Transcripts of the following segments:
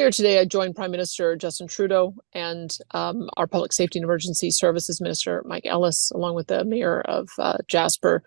Earlier today, I joined Prime Minister Justin Trudeau and our Public Safety and Emergency Services Minister, Mike Ellis, along with the Mayor of Jasper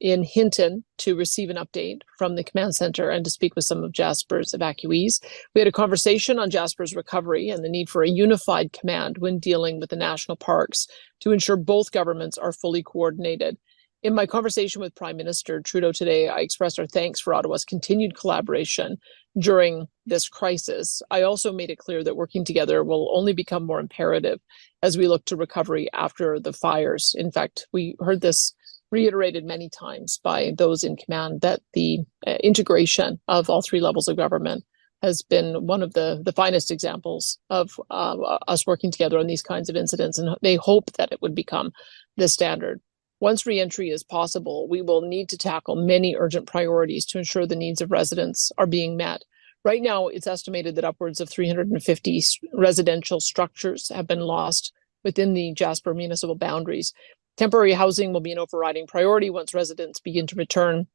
in Hinton to receive an update from the command center and to speak with some of Jasper's evacuees. We had a conversation on Jasper's recovery and the need for a unified command when dealing with the national parks to ensure both governments are fully coordinated. In my conversation with Prime Minister Trudeau today, I expressed our thanks for Ottawa's continued collaboration during this crisis. I also made it clear that working together will only become more imperative as we look to recovery after the fires. In fact, we heard this reiterated many times by those in command that the integration of all three levels of government has been one of the finest examples of us working together on these kinds of incidents, and they hope that it would become the standard. Once re-entry is possible, we will need to tackle many urgent priorities to ensure the needs of residents are being met. Right now, it's estimated that upwards of 350 residential structures have been lost within the Jasper municipal boundaries. Temporary housing will be an overriding priority once residents begin to return,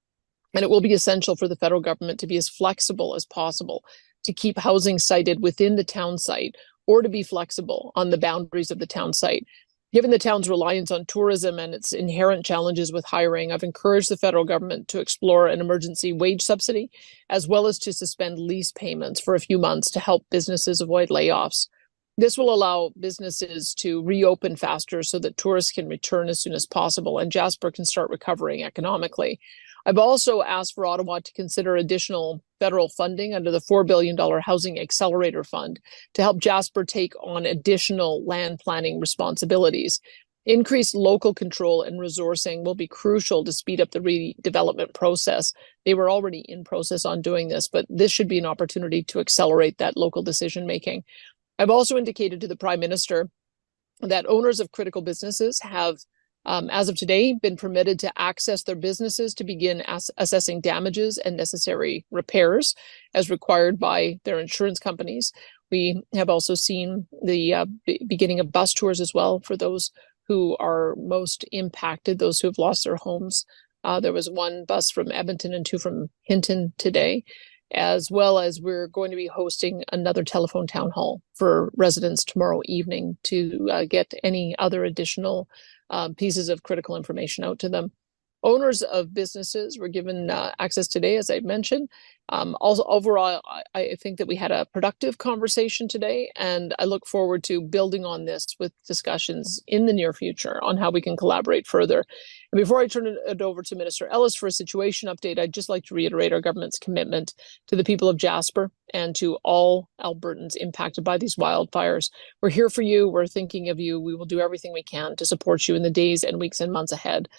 and it will be essential for the federal government to be as flexible as possible to keep housing sited within the town site or to be flexible on the boundaries of the town site. Given the town's reliance on tourism and its inherent challenges with hiring, I've encouraged the federal government to explore an emergency wage subsidy, as well as to suspend lease payments for a few months to help businesses avoid layoffs. This will allow businesses to reopen faster so that tourists can return as soon as possible and Jasper can start recovering economically. I've also asked for Ottawa to consider additional federal funding under the $4 billion Housing Accelerator Fund to help Jasper take on additional land planning responsibilities. Increased local control and resourcing will be crucial to speed up the redevelopment process. They were already in process on doing this, but this should be an opportunity to accelerate that local decision making. I've also indicated to the Prime Minister that owners of critical businesses have as of today, been permitted to access their businesses to begin assessing damages and necessary repairs as required by their insurance companies. We have also seen the beginning of bus tours as well for those who are most impacted, those who have lost their homes. There was one bus from Edmonton and two from Hinton today, as well as we're going to be hosting another telephone town hall for residents tomorrow evening to get any other additional pieces of critical information out to them. Owners of businesses were given access today, as I mentioned. Also, overall, I think that we had a productive conversation today, and I look forward to building on this with discussions in the near future on how we can collaborate further. And before I turn it over to Minister Ellis for a situation update, I'd just like to reiterate our government's commitment to the people of Jasper and to all Albertans impacted by these wildfires. We're here for you. We're thinking of you. We will do everything we can to support you in the days and weeks and months ahead.